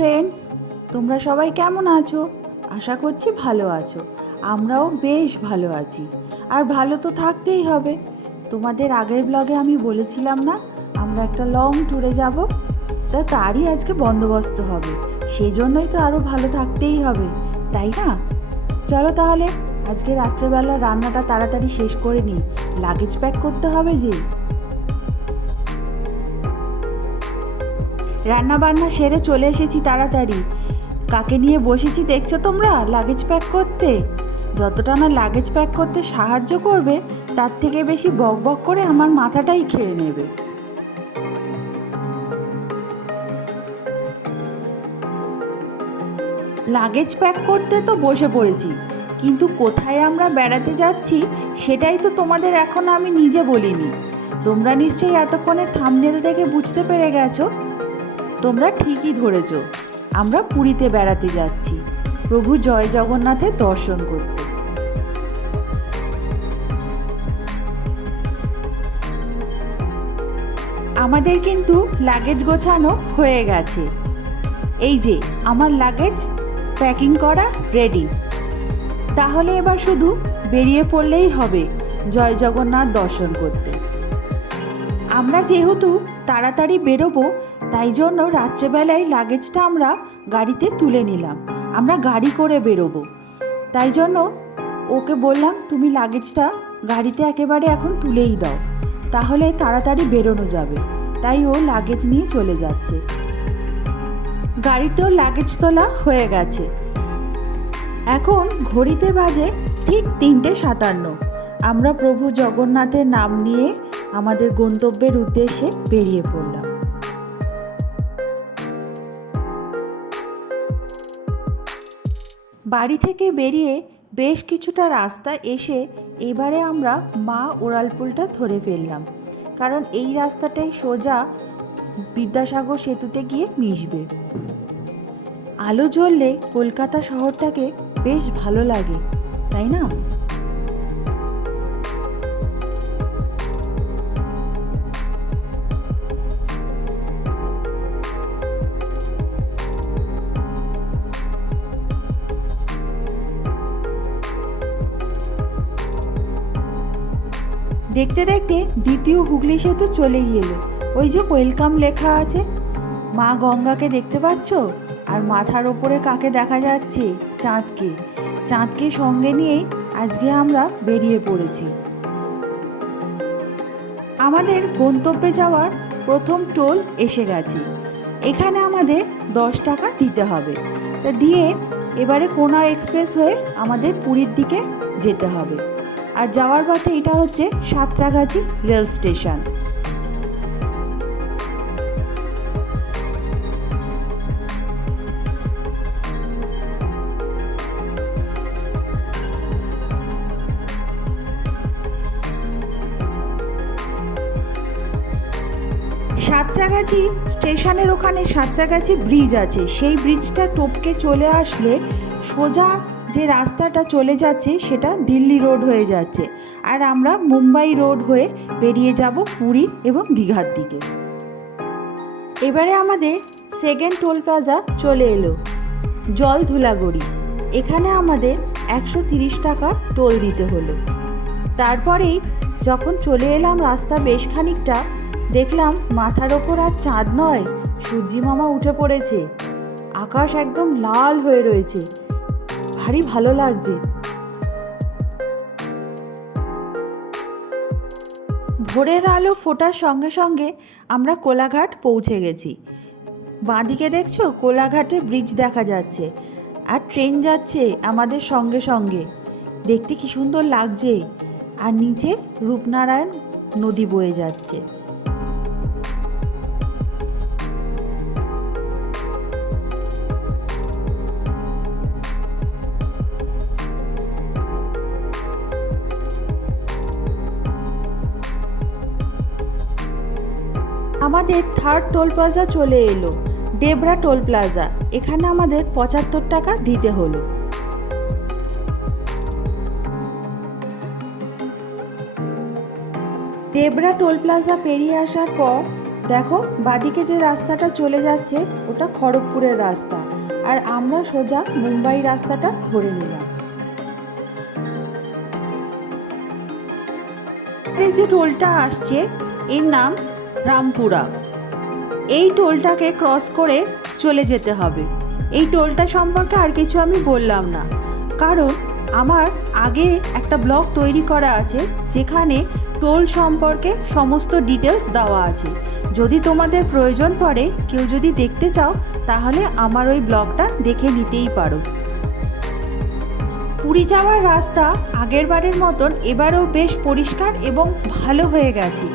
Friends, তোমরা সবাই কেমন আছো? আশা করছি ভালো আছো। আমরাও বেশ ভালো আছি, আর ভালো তো থাকতেই হবে। তোমাদের আগের ব্লগে আমি বলেছিলাম না আমরা একটা লং ট্যুরে যাব, তারই আজকে বন্দোবস্ত হবে। সেই জন্যই তো আরও ভালো থাকতেই হবে, তাই না? চলো তাহলে আজকে রাত্রেবেলা রান্নাটা তাড়াতাড়ি শেষ করে নিই, লাগেজ প্যাক করতে হবে যে। রান্না বান্না সেরে চলে এসেছি তাড়াতাড়ি। কাকে নিয়ে বসেছি দেখছো তোমরা লাগেজ প্যাক করতে? যতটা না লাগেজ প্যাক করতে সাহায্য করবে, তার থেকে বেশি বক বক করে আমার মাথাটাই খেয়ে নেবে। লাগেজ প্যাক করতে তো বসে পড়েছি, কিন্তু কোথায় আমরা বেড়াতে যাচ্ছি সেটাই তো তোমাদের এখন আমি নিজে বলিনি। তোমরা নিশ্চয়ই এতক্ষণে থাম্বনেল দেখে বুঝতে পেরে গেছো। তোমরা ঠিকই ধরেছ, আমরা পুরীতে বেড়াতে যাচ্ছি, প্রভু জয় জগন্নাথের দর্শন করতে। আমাদের কিন্তু লাগেজ গোছানো হয়ে গেছে। এই যে আমার লাগেজ প্যাকিং করা রেডি। তাহলে এবার শুধু বেরিয়ে পড়লেই হবে জয় জগন্নাথ দর্শন করতে। আমরা যেহেতু তাড়াতাড়ি বেরোবো, তাই জন্য রাত্রেবেলায় লাগেজটা আমরা গাড়িতে তুলে নিলাম। আমরা গাড়ি করে বেরোবো, তাই জন্য ওকে বললাম তুমি লাগেজটা গাড়িতে একেবারে এখন তুলেই দাও, তাহলে তাড়াতাড়ি বেরোনো যাবে। তাই ও লাগেজ নিয়ে চলে যাচ্ছে। গাড়িতেও লাগেজ তোলা হয়ে গেছে। এখন ঘড়িতে বাজে ঠিক 3:57। আমরা প্রভু জগন্নাথের নাম নিয়ে আমাদের গন্তব্যের উদ্দেশ্যে বেরিয়ে পড়লাম। বাড়ি থেকে বেরিয়ে বেশ কিছুটা রাস্তা এসে এবারে আমরা মা ওড়ালপুলটা ধরে ফেললাম, কারণ এই রাস্তাটাই সোজা বিদ্যাসাগর সেতুতে গিয়ে মিশবে। আলো জ্বললে কলকাতা শহরটাকে বেশ ভালো লাগে, তাই না? দেখতে দেখতে দ্বিতীয় হুগলি সেতু চলেই এলো। ওই যে ওয়েলকাম লেখা আছে। মা গঙ্গাকে দেখতে পাচ্ছ, আর মাথার ওপরে কাকে দেখা যাচ্ছে? চাঁদকে। চাঁদকে সঙ্গে নিয়েই আজকে আমরা বেরিয়ে পড়েছি। আমাদের গন্তব্যে যাওয়ার প্রথম টোল এসে গেছে। এখানে আমাদের 10 টাকা দিতে হবে। তা দিয়ে এবারে কোনা এক্সপ্রেস হয়ে আমাদের পুরীর দিকে যেতে হবে। আর যাওয়ার পথে এটা হচ্ছে সাঁতরাগাছি রেল স্টেশন। সাঁতরাগাছি স্টেশনের ওখানে সাঁতরাগাছি ব্রিজ আছে। সেই ব্রিজটা টপকে চলে আসলে সোজা যে রাস্তাটা চলে যাচ্ছে সেটা দিল্লি রোড হয়ে যাচ্ছে, আর আমরা মুম্বাই রোড হয়ে বেরিয়ে যাব পুরী এবং দীঘার দিকে। এবারে আমাদের সেকেন্ড টোল প্লাজা চলে এলো, জলধুলাগড়ি। এখানে আমাদের 130 টাকা টোল দিতে হলো। তারপরেই যখন চলে এলাম রাস্তা বেশ খানিকটা, দেখলাম মাথার ওপর আর চাঁদ নয়, সূর্যি মামা উঠে পড়েছে। আকাশ একদম লাল হয়ে রয়েছে, ভারী ভালো লাগছে। ভোরের আলো ফোটার সঙ্গে সঙ্গে আমরা কোলাঘাট পৌঁছে গেছি। বাঁদিকে দেখছো কোলাঘাটে ব্রিজ দেখা যাচ্ছে, আর ট্রেন যাচ্ছে আমাদের সঙ্গে সঙ্গে। দেখতে কি সুন্দর লাগছে। আর নিচে রূপনারায়ণ নদী বয়ে যাচ্ছে। আমাদের থার্ড টোল প্লাজা চলে এলো, ডেবরা টোল প্লাজা। এখানে আমাদের 75 টাকা দিতে হলো। ডেবরা টোল প্লাজা পেরিয়ে আসার পর দেখো বাদিকে যে রাস্তাটা চলে যাচ্ছে ওটা খড়গপুরের রাস্তা, আর আমরা সোজা মুম্বাই রাস্তাটা ধরে নিলাম। এই যে টোলটা আসছে এর নাম রামপুরা। এই টোলটাকে ক্রস করে চলে যেতে হবে। এই টোলটা সম্পর্কে আর কিছু আমি বললাম না, কারণ আমার আগে একটা ব্লগ তৈরি করা আছে যেখানে টোল সম্পর্কে সমস্ত ডিটেলস দেওয়া আছে। যদি তোমাদের প্রয়োজন পড়ে, কেউ যদি দেখতে চাও, তাহলে আমার ওই ব্লগটা দেখে নিতেই পারো। পুরী যাওয়ার রাস্তা আগের বারের মতন এবারেও বেশ পরিষ্কার এবং ভালো হয়ে গেছে,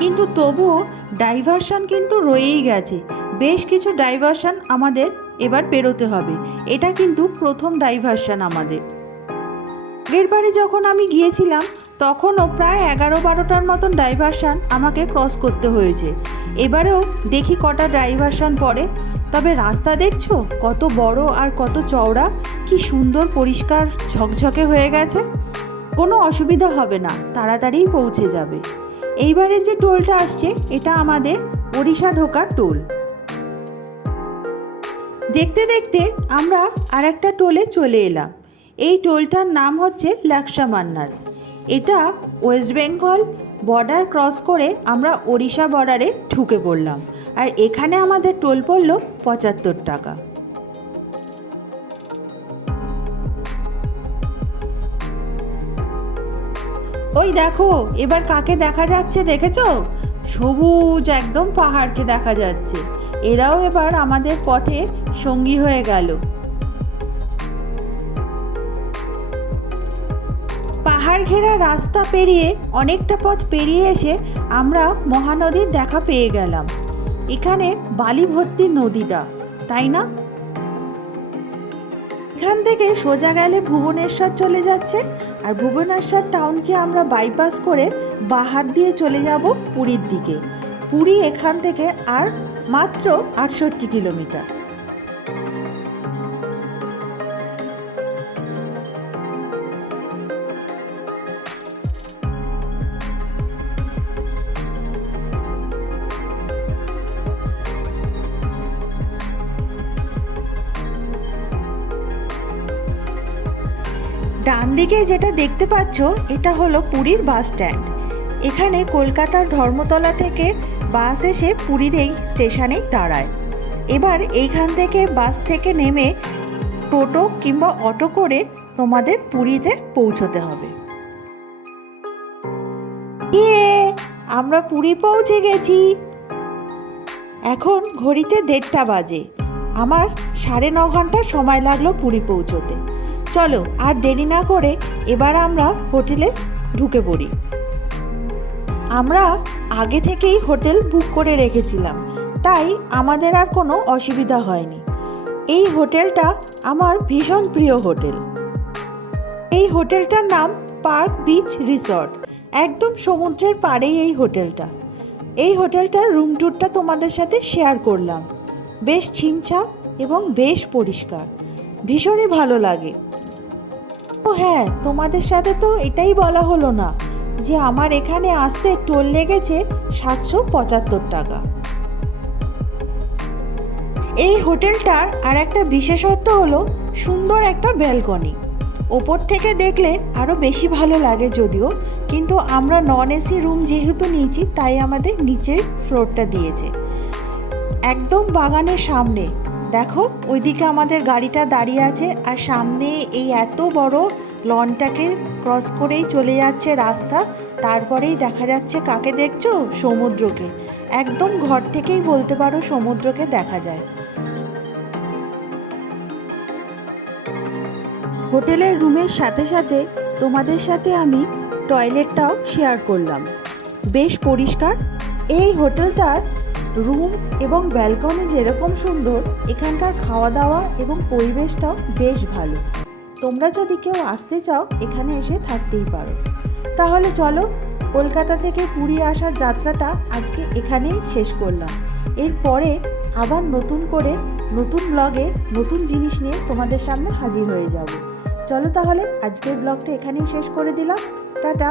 কিন্তু তবুও ডাইভারশন কিন্তু রয়েই গেছে। বেশ কিছু ডাইভারশন আমাদের এবার পেরোতে হবে। এটা কিন্তু প্রথম ডাইভারশন আমাদের। আগেরবারে যখন আমি গিয়েছিলাম তখনও প্রায় 11-12টার মতন ডাইভারশন আমাকে ক্রস করতে হয়েছে। এবারেও দেখি কটা ডাইভারশন পড়ে। তবে রাস্তা দেখছো কত বড় আর কত চওড়া, কি সুন্দর পরিষ্কার ঝকঝকে হয়ে গেছে। কোনো অসুবিধা হবে না, তাড়াতাড়িই পৌঁছে যাবে। এইবারে যে টোলটা আসছে এটা আমাদের ওড়িশা ঢোকার টোল। দেখতে দেখতে আমরা আর একটা টোলে চলে এলাম। এই টোলটার নাম হচ্ছে লাক্সামান্নার। এটা ওয়েস্ট বেঙ্গল বর্ডার ক্রস করে আমরা ওড়িশা বর্ডারে ঢুকে পড়লাম, আর এখানে আমাদের টোল পড়ল 75 টাকা। ওই দেখো এবার কাকে দেখা যাচ্ছে, দেখেছো? সবুজ একদম পাহাড়কে দেখা যাচ্ছে। এরাও এবার আমাদের পথে সঙ্গী হয়ে গেল। পাহাড় ঘেরা রাস্তা পেরিয়ে অনেকটা পথ পেরিয়ে এসে আমরা মহানদীর দেখা পেয়ে গেলাম। এখানে বালি ভর্তি নদীটা, তাই না? এখান থেকে সোজা গেলে ভুবনেশ্বর চলে যাচ্ছে, আর ভুবনেশ্বর টাউনকে আমরা বাইপাস করে বাঁ হাত দিয়ে চলে যাব পুরীর দিকে। পুরী এখান থেকে আর মাত্র 68 কিলোমিটার। ডান দিকে যেটা দেখতে পাচ্ছ এটা হলো পুরীর বাস স্ট্যান্ড। এখানে কলকাতার ধর্মতলা থেকে বাস এসে পুরীর এই স্টেশনেই দাঁড়ায়। এবার এইখান থেকে বাস থেকে নেমে টোটো কিংবা অটো করে তোমাদের পুরীতে পৌঁছতে হবে। আমরা পুরী পৌঁছে গেছি। এখন ঘড়িতে 1:30 বাজে। আমার 9.5 ঘন্টা সময় লাগলো পুরী পৌঁছতে। চলো আর দেরি না করে এবার আমরা হোটেলে ঢুকে পড়ি। আমরা আগে থেকেই হোটেল বুক করে রেখেছিলাম, তাই আমাদের আর কোনো অসুবিধা হয়নি। এই হোটেলটা আমার ভীষণ প্রিয় হোটেল। এই হোটেলটার নাম পার্ক বিচ রিসর্ট। একদম সমুদ্রের পাড়েই এই হোটেলটা। এই হোটেলটার রুম ট্যুরটা তোমাদের সাথে শেয়ার করলাম। বেশ ছিমছাম এবং বেশ পরিষ্কার, ভীষণই ভালো লাগে। ও হ্যাঁ, তোমাদের সাথে তো এটাই বলা হলো না যে আমার এখানে আসতে টোল লেগেছে 775 টাকা। এই হোটেলটার আর একটা বিশেষত্ব হলো সুন্দর একটা ব্যালকনি। ওপর থেকে দেখলে আরও বেশি ভালো লাগে যদিও, কিন্তু আমরা নন এসি রুম যেহেতু নিয়েছি তাই আমাদের নিচের ফ্লোরটা দিয়েছে। একদম বাগানের সামনে দেখো ওইদিকে আমাদের গাড়িটা দাঁড়িয়ে আছে, আর সামনে এই এত বড় লনটাকে ক্রস করেই চলে যাচ্ছে রাস্তা। তারপরেই দেখা যাচ্ছে কাকে দেখছো? সমুদ্রকে। একদম ঘর থেকেই বলতে পারো সমুদ্রকে দেখা যায়। হোটেলের রুমের সাথে সাথে তোমাদের সাথে আমি টয়লেটটাও শেয়ার করলাম। বেশ পরিষ্কার। এই হোটেলটার রুম এবং ব্যালকনি যেরকম সুন্দর, এখানকার খাওয়া দাওয়া এবং পরিবেশটাও বেশ ভালো। তোমরা যদি কেউ আসতে চাও এখানে এসে থাকতেই পারো। তাহলে চলো, কলকাতা থেকে পুরী আসার যাত্রাটা আজকে এখানেই শেষ করলাম। এরপরে আবার নতুন করে নতুন ব্লগে নতুন জিনিস নিয়ে তোমাদের সামনে হাজির হয়ে যাব। চলো তাহলে আজকের ব্লগটা এখানেই শেষ করে দিলাম। টাটা।